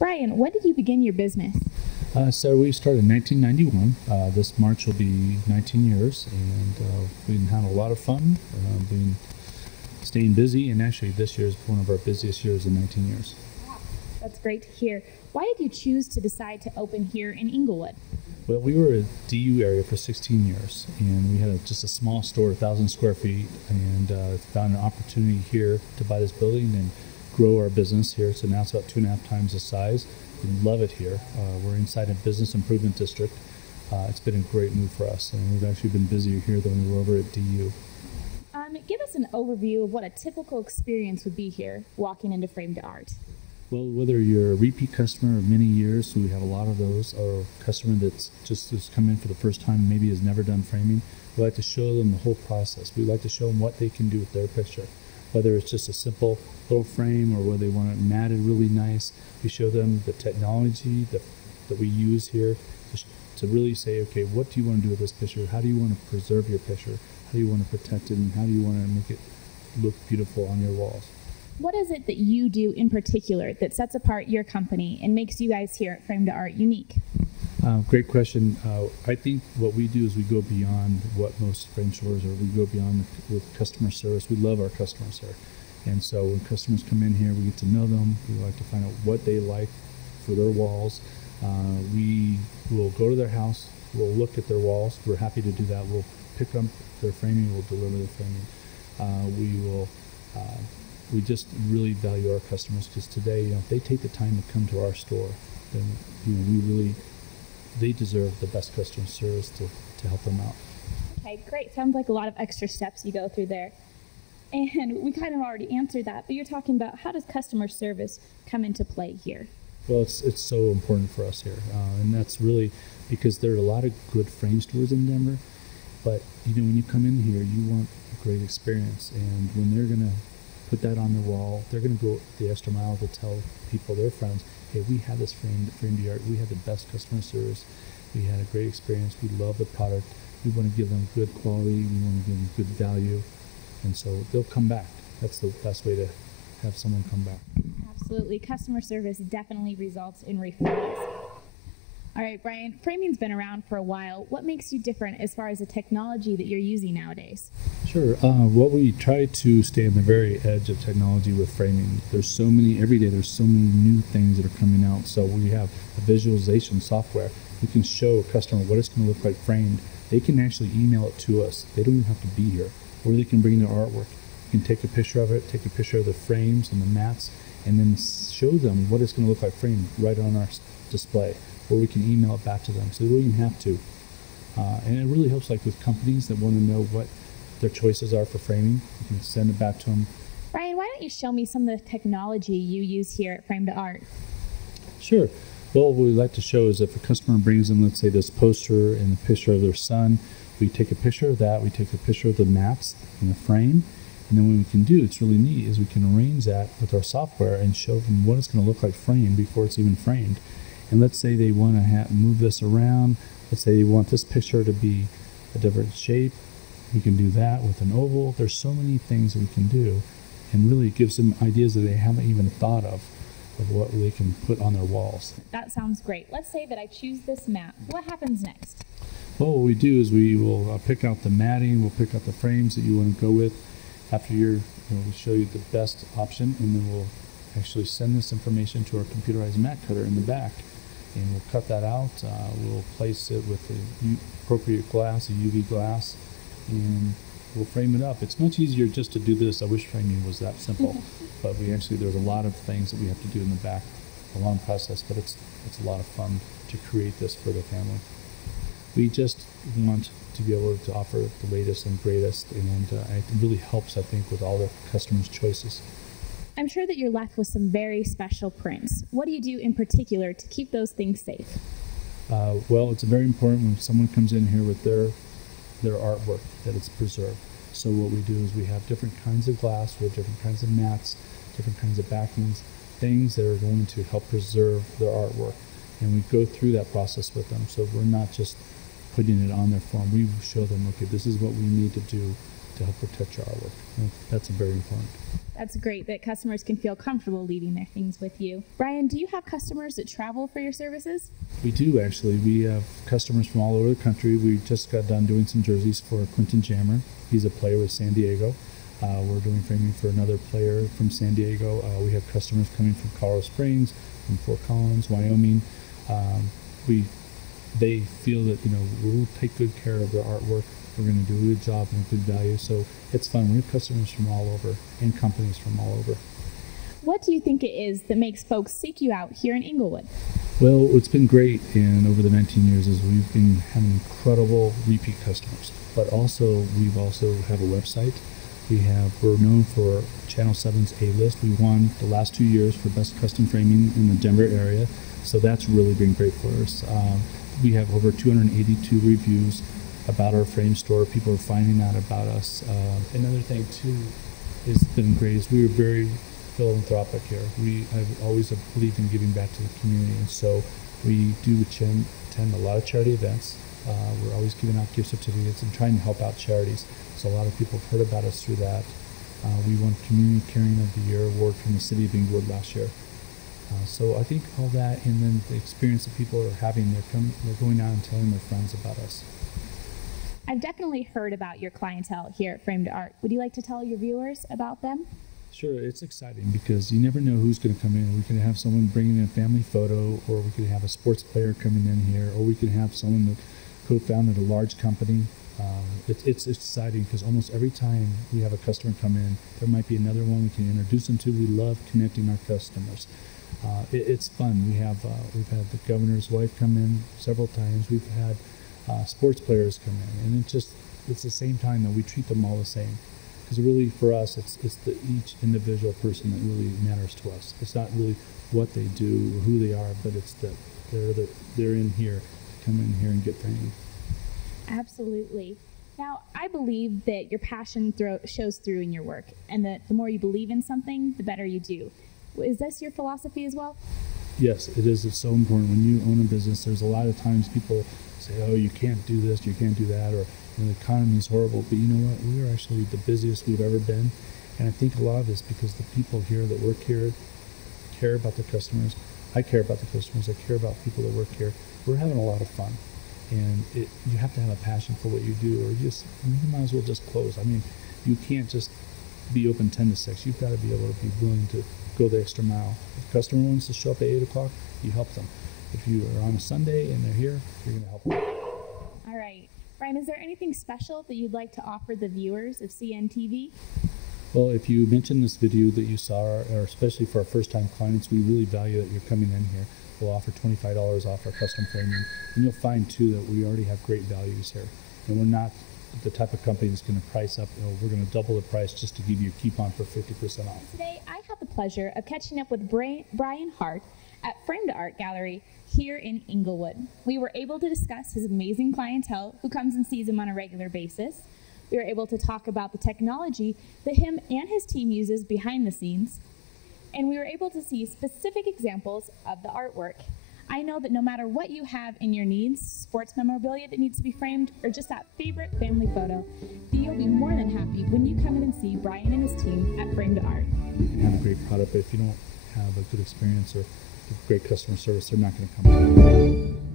Brian, when did you begin your business? So we started in 1991. This March will be 19 years, and we've been having a lot of fun, staying busy, and actually this year is one of our busiest years in 19 years. Wow, that's great to hear. Why did you choose to decide to open here in Inglewood? Well, we were a DU area for 16 years, and we had just a small store, 1,000 square feet, and found an opportunity here to buy this building and grow our business here. So now it's about 2.5 times the size. We love it here. We're inside a business improvement district. It's been a great move for us, and we've actually been busier here than we were over at DU. Give us an overview of what a typical experience would be here walking into FrameDeArt. Well, whether you're a repeat customer of many years, so we have a lot of those, or a customer that's just has come in for the first time, maybe has never done framing, we like to show them the whole process. We like to show them what they can do with their picture. Whether it's just a simple little frame or whether they want it matted really nice, we show them the technology that we use here to really say, okay, what do you want to do with this picture? How do you want to preserve your picture? How do you want to protect it? And how do you want to make it look beautiful on your walls? What is it that you do in particular that sets apart your company and makes you guys here at FrameDeArt unique? Great question. I think what we do is we go beyond what most frame stores are. We go beyond with customer service. We love our customers here. And so when customers come in here, we get to know them. We like to find out what they like for their walls. We will go to their house. We'll look at their walls. We're happy to do that. We'll pick up their framing. We'll deliver the framing. We just really value our customers because today, if they take the time to come to our store, then they deserve the best customer service to help them out. Okay, great. Sounds like a lot of extra steps you go through there. And we kind of already answered that, but you're talking about how does customer service come into play here? Well, it's so important for us here, and that's really because there are a lot of good frame stores in Denver, but when you come in here, you want a great experience, and when they're going to put that on their wall, they're going to go the extra mile to tell people, their friends, hey, we have this FrameDeArt, we have the best customer service, we had a great experience, we love the product, we want to give them good quality, we want to give them good value, and so they'll come back. That's the best way to have someone come back. Absolutely. Customer service definitely results in referrals. All right, Brian, framing's been around for a while. What makes you different as far as the technology that you're using nowadays? Sure. What we try to stay on the very edge of technology with framing. Every day there's so many new things that are coming out. So we have a visualization software. We can show a customer what it's going to look like framed. They can actually email it to us. They don't even have to be here. Or they can bring their artwork. You can take a picture of it, take a picture of the frames and the mats, and then show them what it's going to look like framed right on our display. Or we can email it back to them, so they don't even have to. And it really helps with companies that want to know what their choices are for framing. You can send it back to them. Brian, why don't you show me some of the technology you use here at FrameDeArt? Sure. Well, what we like to show is if a customer brings in, let's say, this poster and a picture of their son, we take a picture of that, we take a picture of the mats and the frame, and then what we can do, it's really neat, is we can arrange that with our software and show them what it's going to look like framed before it's even framed. And let's say they want to move this around. Let's say they want this picture to be a different shape. We can do that with an oval. There's so many things that we can do, and really it gives them ideas that they haven't even thought of what they can put on their walls. That sounds great. Let's say that I choose this mat. What happens next? Well, what we do is we will pick out the matting. We'll pick out the frames that you want to go with. After we'll show you the best option, and then we'll actually send this information to our computerized mat cutter in the back. And we'll cut that out. We'll place it with the appropriate glass, a UV glass, and we'll frame it up. It's much easier just to do this. I wish framing was that simple, but there's a lot of things that we have to do in the back, a long process, but it's a lot of fun to create this for the family. We just want to be able to offer the latest and greatest, and it really helps, I think, with all the customers' choices. I'm sure that you're left with some very special prints. What do you do in particular to keep those things safe? Well, it's very important when someone comes in here with their artwork that it's preserved. So what we do is we have different kinds of glass, we have different kinds of mats, different kinds of backings, things that are going to help preserve their artwork. And we go through that process with them. So we're not just putting it on their form. We show them, okay, this is what we need to do to help protect your artwork. And that's very important. That's great that customers can feel comfortable leaving their things with you. Brian, do you have customers that travel for your services? We do, actually. We have customers from all over the country. We just got done doing some jerseys for Quentin Jammer. He's a player with San Diego. We're doing framing for another player from San Diego. We have customers coming from Colorado Springs, from Fort Collins, Wyoming. They feel that, we'll take good care of their artwork. We're going to do a good job and a good value. So it's fun. We have customers from all over and companies from all over. What do you think it is that makes folks seek you out here in Inglewood? Well, what's been great over the 19 years is we've been having incredible repeat customers, but also we've have a website. We're known for Channel 7's A-List. We won the last 2 years for Best Custom Framing in the Denver area, so that's really been great for us. We have over 282 reviews about our frame store. People are finding out about us. Another thing too has been great is we are very philanthropic here. I've always believed in giving back to the community, and so we do attend a lot of charity events. We're always giving out gift certificates and trying to help out charities. So a lot of people have heard about us through that. We won Community Caring of the Year award from the City of Inglewood last year. So I think all that, and then the experience that people are having, they're going out and telling their friends about us. I've definitely heard about your clientele here at FrameDeArt. Would you like to tell your viewers about them? Sure, it's exciting because you never know who's going to come in. We could have someone bringing in a family photo, or we could have a sports player coming in here, or we could have someone that co-founded a large company. It's exciting because almost every time we have a customer come in, there might be another one we can introduce them to. We love connecting our customers. It's fun. We've had the governor's wife come in several times. We've had sports players come in, and it's the same time that we treat them all the same. Because really, for us, it's each individual person that really matters to us. It's not really what they do or who they are, but it's that they're in here, come in here and get framed. Absolutely. Now, I believe that your passion shows through in your work, and that the more you believe in something, the better you do. Is this your philosophy as well? Yes, it is. It's so important. When you own a business, there's a lot of times people say, oh, you can't do this, you can't do that, or the economy is horrible. But you know what? We are actually the busiest we've ever been. And I think a lot of this because the people here that work here care about the customers. I care about the customers. I care about people that work here. We're having a lot of fun. And you have to have a passion for what you do, or you might as well just close. I mean, you can't just be open 10 to 6. You've got to be able to be willing to go the extra mile. If a customer wants to show up at 8 o'clock, you help them. If you are on a Sunday and they're here, you're going to help them. All right. Brian, is there anything special that you'd like to offer the viewers of CNTV? Well, if you mention this video that you saw, or especially for our first-time clients, we really value that you're coming in here. We'll offer $25 off our custom framing. And you'll find, too, that we already have great values here. And we're not the type of company that's going to price up, we're going to double the price just to give you a coupon for 50% off. Today, I have the pleasure of catching up with Brian Hart at FrameDeArt Gallery here in Inglewood. We were able to discuss his amazing clientele who comes and sees him on a regular basis. We were able to talk about the technology that him and his team uses behind the scenes. And we were able to see specific examples of the artwork. I know that no matter what you have in your needs, sports memorabilia that needs to be framed, or just that favorite family photo, that you'll be more than happy when you come in and see Brian and his team at FrameDeArt. You can have a great product, but if you don't have a good experience or great customer service, they're not going to come.